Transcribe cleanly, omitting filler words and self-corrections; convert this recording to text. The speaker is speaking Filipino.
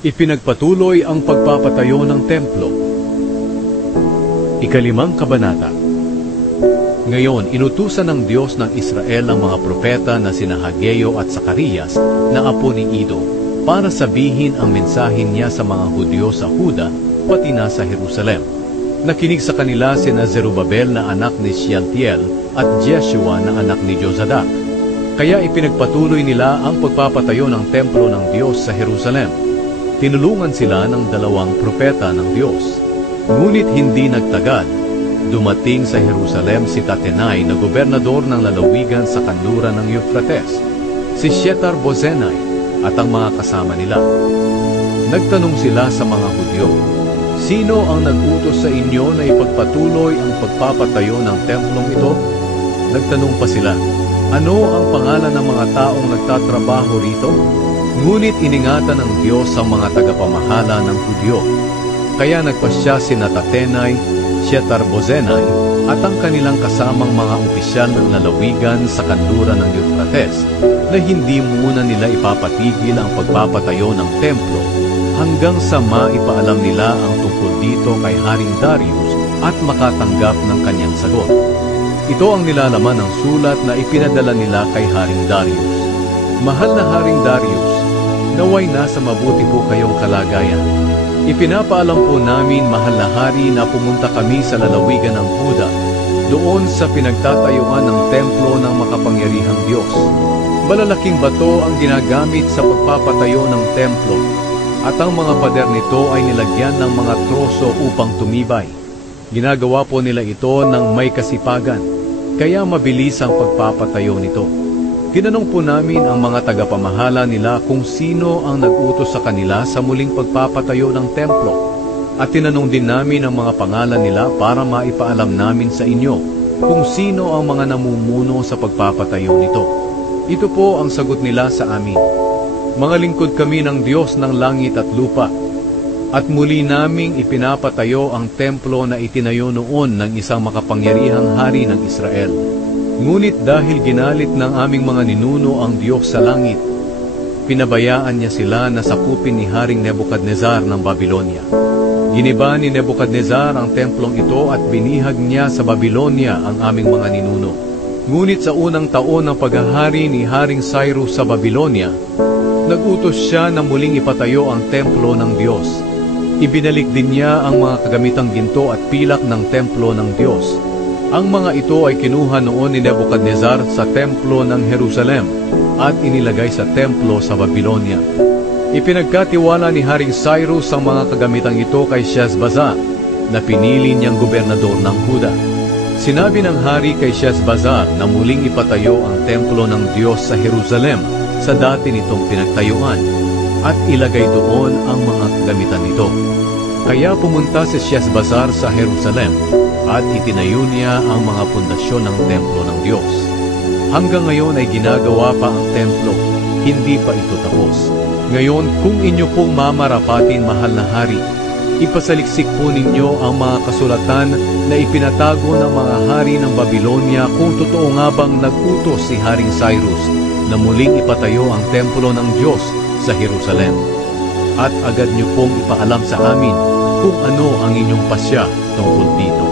Ipinagpatuloy ang pagpapatayo ng templo. Ikalimang kabanata. Ngayon, inutusan ng Diyos ng Israel ang mga propeta na sina Hageo at Zacarias na apo ni Ido para sabihin ang mensahe niya sa mga Hudyo sa Huda pati na sa Jerusalem. Nakinig sa kanila sina Zerubabel na anak ni Shealtiel at Jeshua na anak ni Jozadak. Kaya ipinagpatuloy nila ang pagpapatayo ng templo ng Diyos sa Jerusalem. Tinulungan sila ng 2 propeta ng Diyos. Ngunit hindi nagtagal. Dumating sa Jerusalem si Tatenai na gobernador ng lalawigan sa kanluran ng Euphrates, si Shethar-Bozenai at ang mga kasama nila. Nagtanong sila sa mga Hudyo, "Sino ang nag-utos sa inyo na ipagpatuloy ang pagpapatayo ng templong ito?" Nagtanong pa sila, "Ano ang pangalan ng mga taong nagtatrabaho rito?" Ngunit iningatan ng Diyos ang mga tagapamahala ng Hudyo. Kaya nagpasya sina Tatenai, Shethar-Bozenai at ang kanilang kasamang mga opisyal ng lalawigan sa kanluran ng Euphrates na hindi muna nila ipapatigil ang pagpapatayo ng templo hanggang sa maipaalam nila ang tungkol dito kay Haring Darius at makatanggap ng kanyang sagot. Ito ang nilalaman ng sulat na ipinadala nila kay Haring Darius. "Mahal na Haring Darius, naway nasa mabuti po kayong kalagayan. Ipinapaalam po namin, mahal na hari, na pumunta kami sa lalawigan ng Huda, doon sa pinagtatayuan ng templo ng makapangyarihang Diyos. Malalaking bato ang ginagamit sa pagpapatayo ng templo, at ang mga pader nito ay nilagyan ng mga troso upang tumibay. Ginagawa po nila ito ng may kasipagan, kaya mabilis ang pagpapatayo nito. Tinanong po namin ang mga tagapamahala nila kung sino ang nag-utos sa kanila sa muling pagpapatayo ng templo. At tinanong din namin ang mga pangalan nila para maipaalam namin sa inyo kung sino ang mga namumuno sa pagpapatayo nito. Ito po ang sagot nila sa amin. Mga lingkod kami ng Diyos ng langit at lupa, at muli naming ipinapatayo ang templo na itinayo noon ng isang makapangyarihang hari ng Israel. Ngunit dahil ginalit ng aming mga ninuno ang Diyos sa langit, pinabayaan niya sila na sakupin ni Haring Nebukadnezar ng Babylonia. Giniba ni Nebukadnezar ang templong ito at binihag niya sa Babylonia ang aming mga ninuno. Ngunit sa unang taon ng paghahari ni Haring Cyrus sa Babylonia, nag-utos siya na muling ipatayo ang templo ng Diyos. Ibinalik din niya ang mga kagamitang ginto at pilak ng templo ng Diyos. Ang mga ito ay kinuha noon ni Nebukadnezar sa templo ng Jerusalem at inilagay sa templo sa Babylonia. Ipinagkatiwala ni Haring Cyrus ang mga kagamitang ito kay Sheshbazzar na pinili niyang gobernador ng Huda. Sinabi ng hari kay Sheshbazzar na muling ipatayo ang templo ng Diyos sa Jerusalem sa dati nitong pinagtayuan at ilagay doon ang mga kagamitan nito. Kaya pumunta si Sheshbazzar sa Jerusalem at itinayo niya ang mga pundasyon ng templo ng Diyos. Hanggang ngayon ay ginagawa pa ang templo, hindi pa ito tapos. Ngayon, kung inyo pong mamarapatin, mahal na hari, ipasaliksik po ninyo ang mga kasulatan na ipinatago ng mga hari ng Babylonia kung totoo nga bang nag-utos si Haring Cyrus na muling ipatayo ang templo ng Diyos sa Jerusalem. At agad niyo pong ipaalam sa amin kung ano ang inyong pasya tungkol dito.